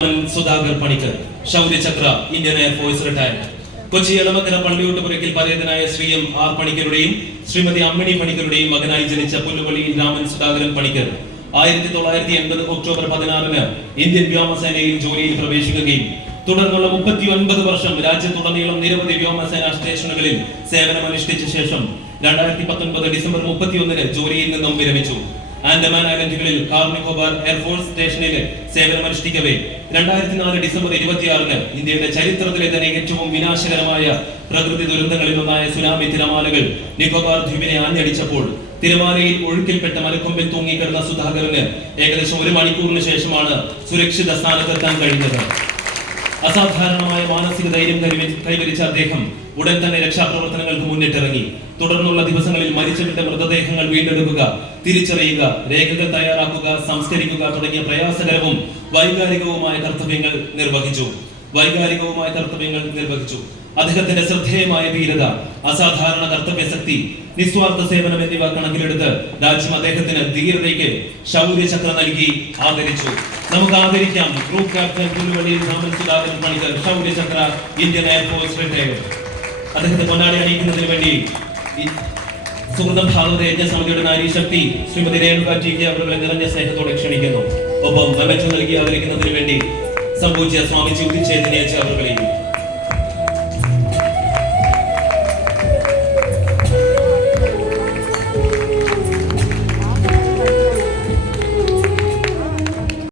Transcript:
Sudhakar Panicker, Shaurya Chakra, Indian Air Force retired. Kochi Elamakkara Palliyottupurakkal പരേതനായ Shri M R പണിക്കരുടെയും ശ്രീമതി അമ്മിണി പണിക്കരുടെയും മകനായി ജനിച്ച പുല്ലുവള്ളിയിൽ രാമൻ സുധാകരൻ പണിക്കർ 1980 ഒക്ടോബർ 16 ഇന്ത്യൻ വ്യോമസേനയിൽ ജോലിയിൽ പ്രവേശിക്കുകയും തുടർന്നുള്ള 39 വർഷം രാജ്യത്തുടനീളം നിരവധി വ്യോമസേന സ്റ്റേഷനുകളിൽ സേവനമനുഷ്ഠിച്ച ശേഷം 2019 ഡിസംബർ 31 ജോലിയിൽ നിന്നും വിരമിച്ചു. ആൻഡമാൻ ഐലൻഡുകളിൽ കാർനിക്കോബാർ എയർഫോഴ്സ് സ്റ്റേഷനിൽ സേവനമനുഷ്ഠിക്കവേ 2004 ഡിസംബർ 26 ഇന്ത്യയുടെ ചരിത്രത്തിലെ തന്നെ ഏറ്റവും വിനാശകരമായ പ്രകൃതി ദുരന്തങ്ങളിൽ ഒന്നായ സുനാമി തിരമാലകൾ നിക്കോബാർ ദ്വീപിനെ ആഞ്ഞടിച്ചപ്പോൾ തിരമാലയിൽ ഒഴുക്കിൽപ്പെട്ട മലക്കൊമ്പിൽ തൂങ്ങിക്കിടന്ന സുധാകരന് ഏകദേശം 1 മണിക്കൂറിന് ശേഷമാണ് സുരക്ഷിത സ്ഥാനത്തെത്താൻ കഴിഞ്ഞത്. അസാധാരണമായ മാനസിക ധൈര്യം കൈവരിച്ച അദ്ദേഹം ഉടൻ തന്നെ രക്ഷാപ്രവർത്തനങ്ങൾക്ക് മുന്നിട്ടിറങ്ങി. തുടർന്നുള്ള ദിവസങ്ങളിൽ മരിച്ചവരുടെ മൃതദേഹങ്ങൾ വീണ്ടെടുക്കുക, തിരിച്ചറിയുക, രേഖകൾ തയ്യാറാക്കുക, സംസ്കരിക്കുക തുടങ്ങിയ പ്രയാസകരവും വൈകാരികവുമായ കർത്തവ്യങ്ങൾ നിർവഹിച്ചു. അദ്ദേഹത്തിന്റെ ശ്രദ്ധേയമായ ധീരത, അസാധാരണ കർത്തവ്യശക്തി, നിസ്വാർത്ഥ സേവനം എന്നിവ കണക്കിലെടുത്ത് രാജ്യം അദ്ദേഹത്തിന് ധീരതയ്ക്ക് ശൗര്യചക്ര നൽകി ആദരിച്ചു. നമുക്ക് ആദരിക്കാം group captain Pulluvalliyil Raman Sudhakaran Panicker, Shaurya Chakra, Indian Air Force retired. അദ്ദേഹത്തെ പൊന്നാടി അണിയിക്കുന്നതിന് വേണ്ടി സുഹൃതം ഭാഗവത യജ്ഞസമിതിയുടെ നാരീശക്തി ശ്രീമതി രേണുക ടി കെ അവരുടെ നിറഞ്ഞ സ്നേഹത്തോടെ ക്ഷണിക്കുന്നു. ഒപ്പം മെമന്റോ നൽകി ആദരിക്കുന്നതിന് വേണ്ടി സംഭവിച്ച സ്വാമിജി ഉദിച്ചേതനയച്ച് അവർ